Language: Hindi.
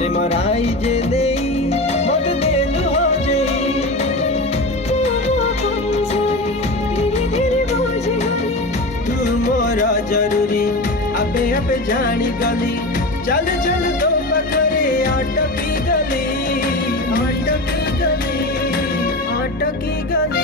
प्रेम राई जे देई मत दिल हो जाई धीरे धीरे बुझ गली तू मोरा जरूरी अबे अबे जानी गली चल चल तो पकड़े अटकी गली अटकी गली अटकी गली